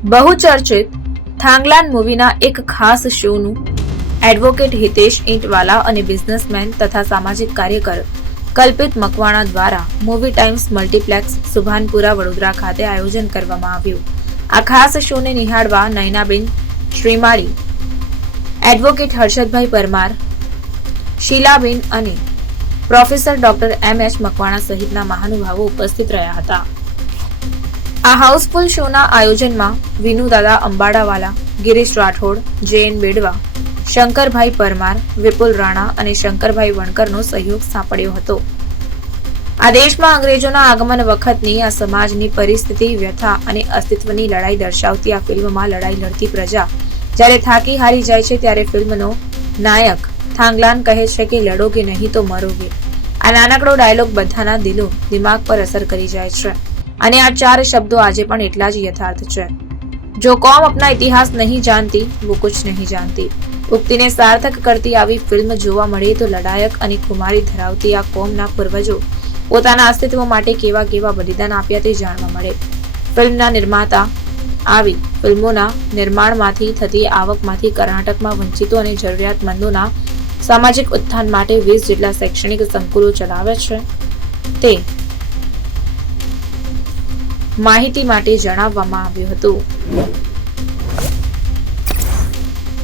બહુચર્ચિત થાંગલાન મૂવીના એક ખાસ શોનું એડવોકેટ હિતેશ ઈંટવાલા અને બિઝનેસમેન તથા સામાજિક કાર્યકર કલ્પિત મકવાણા દ્વારા movie times multiplex Subhanpura Vadodara ખાતે આયોજન કરવામાં આવ્યું। આ ખાસ શોને નિહાળવા નયનાબેન શ્રીમાળી, એડવોકેટ હર્ષદભાઈ પરમાર, શીલાબેન અને પ્રોફેસર ડોક્ટર એમ.એચ. મકવાણા સહિતના મહાનુભાવો ઉપસ્થિત રહ્યા હતા। આ હાઉસફુલ શોના આયોજનમાં વિનુદાદા અંબાડાવાલા, ગિરીશ રાઠોડ, જે.એન. બેડવા, શંકરભાઈ પરમાર, વિપુલ રાણા અને શંકરભાઈ વણકરનો સહયોગ સાંપડ્યો હતો। આ દેશમાં અંગ્રેજોના આગમન વખતની આ સમાજની પરિસ્થિતિ, વ્યથા અને અસ્તિત્વની લડાઈ દર્શાવતી આ ફિલ્મમાં લડાઈ લડતી પ્રજા જ્યારે થાકી હારી જાય છે ત્યારે ફિલ્મનો નાયક થાંગલાન કહે છે કે લડોગે નહીં તો મરોગે। આ નાનકડો ડાયલોગ બધાના દિલો દિમાગ પર અસર કરી જાય છે અને આ 4 શબ્દો આજે પણ એટલા જ યથાર્થ છે। જો કौम अपना इतिहास नहीं जानती वो कुछ नहीं जानती ઉક્તિને સાર્થક કરતી આવી ફિલ્મ જોવા મળે તો લડાયક અને ખુમારી ધરાવતી આ કોમના પૂર્વજો પોતાના અસ્તિત્વ માટે કેવા કેવા બલિદાન આપ્યા તે જાણવા મળે। ફિલ્મના નિર્માતા આવી ફિલ્મોના નિર્માણમાંથી થતી આવકમાંથી કર્ણાટકમાં વંચિતો અને જરૂરિયાતમંદોના સામાજિક ઉત્થાન માટે 20 જેટલા શૈક્ષણિક સંકુલો ચલાવે છે તે માહિતી માટે જણાવવામાં આવ્યું હતું।